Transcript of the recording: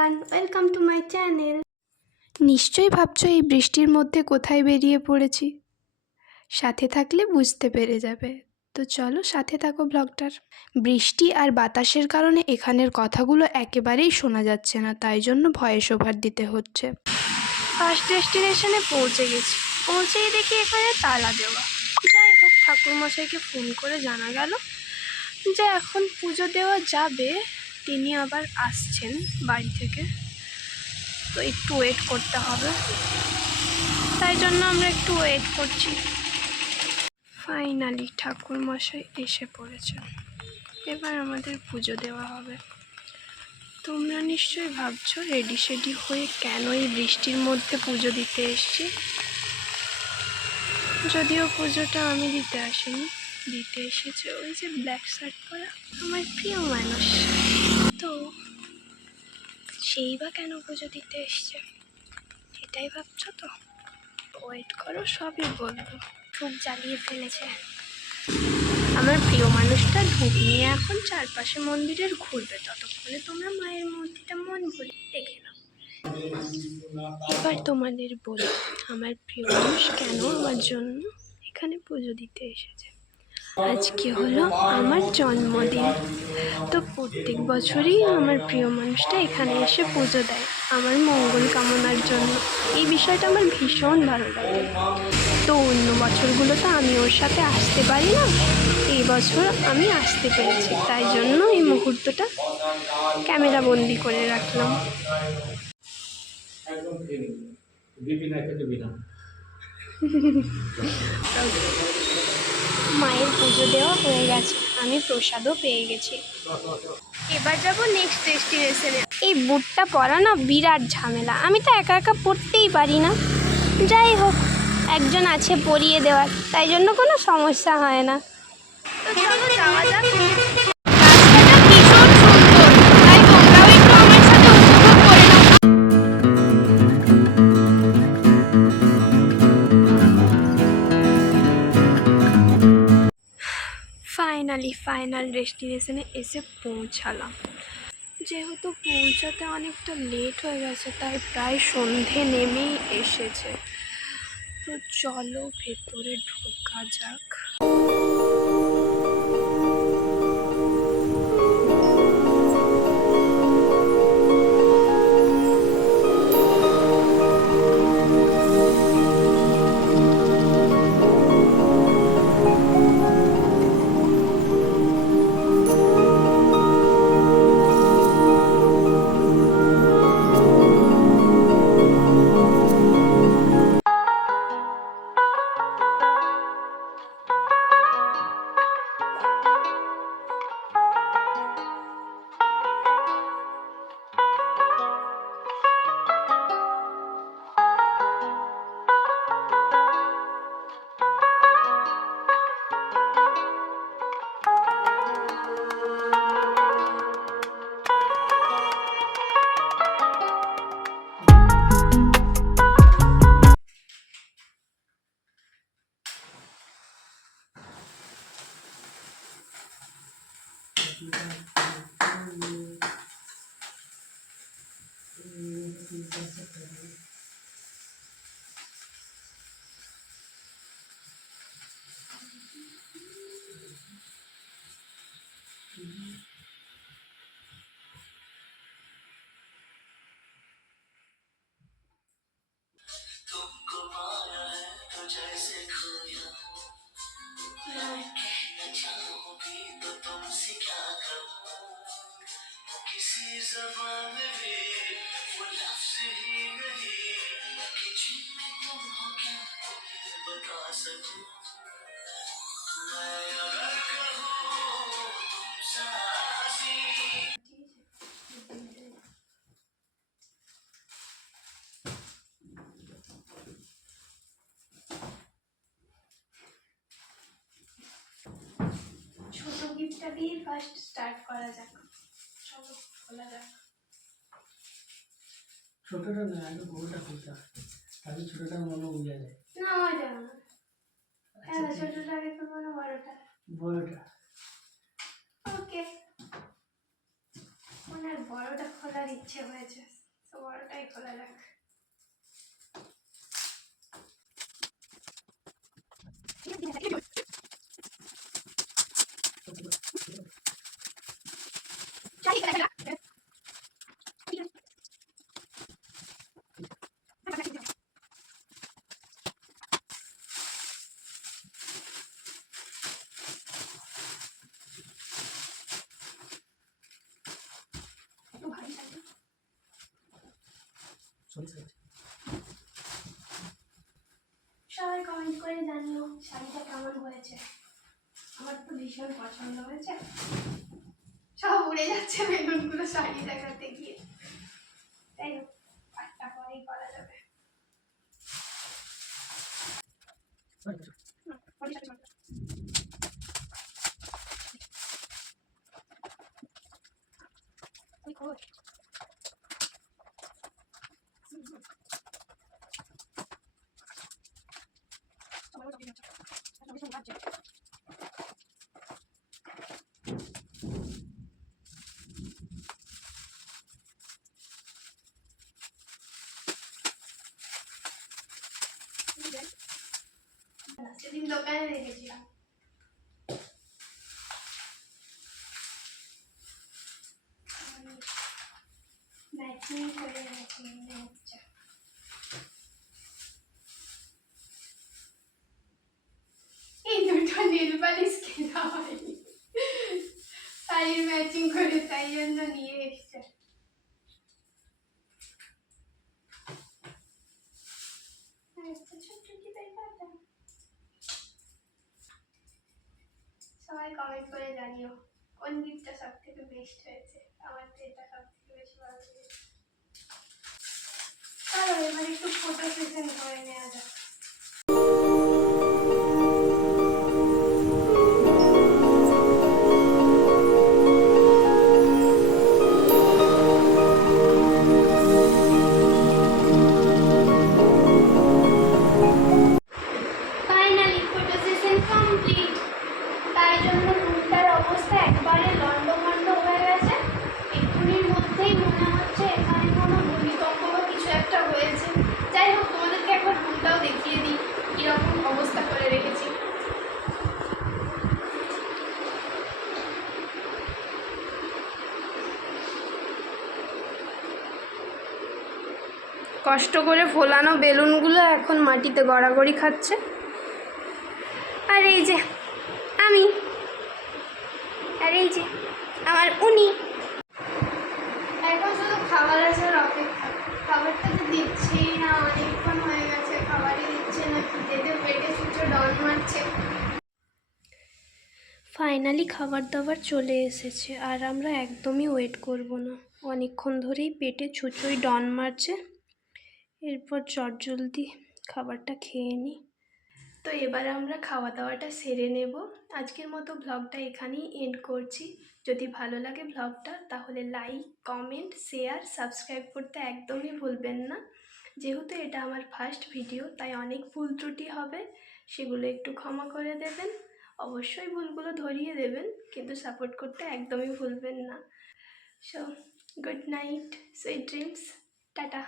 Everyone, welcome to my channel. নিশ্চয়ই ভাবছো এই বৃষ্টির মধ্যে কোথায় বেরিয়ে পড়েছি। সাথে থাকলে বুঝতে পেরে যাবে। তো চলো সাথে থাকো ব্লগটার। বৃষ্টি আর বাতাসের কারণে এখানের কথাগুলো একেবারেই শোনা যাচ্ছে না, তাই জন্য ভয়েস ওভার দিতে হচ্ছে। ফার্স্ট ডেস্টিনেশনে পৌঁছেই দেখি এখানে তালা দেওয়া। যাই হোক, ঠাকুরমশাইকে ফোন করে জানা গেল যে এখন পুজো দেওয়া যাবে, তিনি আবার আসছেন বাড়ি থেকে, তো একটু ওয়েট করতে হবে। তাই জন্য আমরা একটু ওয়েট করছি। ফাইনালি ঠাকুরমশাই এসে পড়েছেন, এবার আমাদের পুজো দেওয়া হবে। তোমরা নিশ্চয়ই ভাবছো রেডি শেডি হয়ে কেন এই বৃষ্টির মধ্যে পুজো দিতে এসছি। যদিও পুজোটা আমি দিতে আসিনি, দিতে এসেছে ওই যে ব্ল্যাক শার্ট পরা আমার প্রিয় মানুষ। তো সেই বা কেন পুজো দিতে এসছে এটাই ভাবছো তো? ওয়েট করো, সবই বলবো। ধূপ জ্বালিয়ে ফেলেছে আমার প্রিয় মানুষটা, ধূপ নিয়ে এখন চারপাশে মন্দিরের ঘুরবে। ততক্ষণে তোমরা মায়ের মূর্তিটা মন ভরে দেখে নাও। এবার তোমাদের বলি আমার প্রিয় মানুষ কেন আমার জন্য এখানে পুজো দিতে এসেছে। আজকে হলো আমার জন্মদিন, তো প্রত্যেক বছরই আমার প্রিয় মানুষটা এখানে এসে পুজো দেয় আমার মঙ্গল কামনার জন্য। এই বিষয়টা আমার ভীষণ ভালো লাগে। তো অন্য বছরগুলোতে আমি ওর সাথে আসতে পারি না, এই বছর আমি আসতে পেরেছি, তাই জন্য এই মুহূর্তটা ক্যামেরা বন্দি করে রাখলাম। মায়ের পুজো দেওয়া হয়ে গেছে, আমি প্রসাদও পেয়ে গেছি। এবার যাবো নেক্সট ডেস্টিনেশনে। এই বুটটা পরা না বিরাট ঝামেলা, আমি তো একা একা পরতেই পারি না। যাই হোক, একজন আছে পরিয়ে দেওয়ার, তাই জন্য কোনো সমস্যা হয় না। তো চলো যাওয়া যাক। রাস্তাটা ভীষণ সুন্দর, তাই তোমরাও একটু আমার সাথে উপভোগ করে নাও। ফাইনাল ডেস্টিনেশনে এসে পৌঁছালাম। যেহেতু পৌঁছাতে অনেকটা লেট হয়ে গেছে, তাই প্রায় সন্ধে নেমেই এসেছে। তো চলো ভেতরে ঢোকা যাক। तुमको पाया है तो जैसे खोया मैं कहना चाहूंगी तो तुमसे क्या कहूं, किसी ज़बान में भी वो लफ्ज़ ही नहीं कि जिनमें तुम हो क्या बता सकूं। मैं अगर कहूं तुमसे हंसी ছোট গিফটটা দিয়ে ফার্স্ট স্টার্ট করা যাক। চলো খোলা যাক। ছোটটা না, আগে বড়টা খুলতে হয়, তাহলে ছোটটা মনে বুঝা যায়। না হয় যাবে না, হ্যাঁ ছোটটা আগে তো মনে বড়টা। বড়টা ওকে, কোন এখন আর বড়টা খোলার ইচ্ছে হয়েছে, তো বড়টাই খোলা যাক। সবাই কমেন্ট করে জানিও শাড়িটা কেমন হয়েছে। আমার তো ভীষণ পছন্দ হয়েছে। সব উড়ে যাচ্ছে বেলুনগুলো শাড়ি দেখাতে গিয়ে। তাই হোক, একটা পরেই করা যাবে। সেদিন দোকানে দেখেছিলাম। ম্যাচিং করে রেখেছি মনে হচ্ছে। এই দুটো নীল বালিশ কেনা হয়নি, শাড়ির ম্যাচিং করে, তাই জন্য নিয়ে এসছে। সবাই কমেন্ট করে জানিও কোন গিফটটা সব থেকে বেস্ট হয়েছে। আমার তো এটা সব থেকে বেশি ভালো লেগেছে। চলো এবার একটু ফটো সেশন করে নেওয়া যাক। Finally photo session complete. তাই জন্য রুমটার অবস্থা একবারে লন্ডভন্ড হয়ে গেছে। এক্ষুনির মধ্যেই মনে হচ্ছে এখানে কোনো ভূমিকম্প বা কিছু একটা হয়েছে। যাই হোক, তোমাদেরকে একবার রুমটাও দেখিয়ে দিই কীরকম অবস্থা করে রেখেছি। কষ্ট করে ফোলানো বেলুনগুলো এখন মাটিতে গড়াগড়ি খাচ্ছে। আর এই যে আমি, আর এই যে আমার উনি। এখন শুধু খাবার আসার অপেক্ষা। খাবারটা তো দিচ্ছেই না, অনেকক্ষণ হয়ে গেছে খাবারই দিচ্ছে না, খিদেতে পেটে সুচো ডন মারছে। ফাইনালি খাবার দাবার চলে এসেছে, আর আমরা একদমই ওয়েট করব না। অনেকক্ষণ ধরেই পেটে ছুঁচোই ডন মারছে। এরপর চটজলদি খাবারটা খেয়ে নিই। তো এবার আমরা খাওয়া দাওয়াটা সেরে নেব। আজকের মতো ব্লগটা এখানেই এন্ড করছি। যদি ভালো লাগে ব্লগটা, তাহলে লাইক, কমেন্ট, শেয়ার, সাবস্ক্রাইব করতে একদমই ভুলবেন না। যেহেতু এটা আমার ফার্স্ট ভিডিও, তাই অনেক ভুল ত্রুটি হবে, সেগুলো একটু ক্ষমা করে দেবেন। অবশ্যই ভুলগুলো ধরিয়ে দেবেন, কিন্তু সাপোর্ট করতে একদমই ভুলবেন না। So good night, sweet dreams, tata.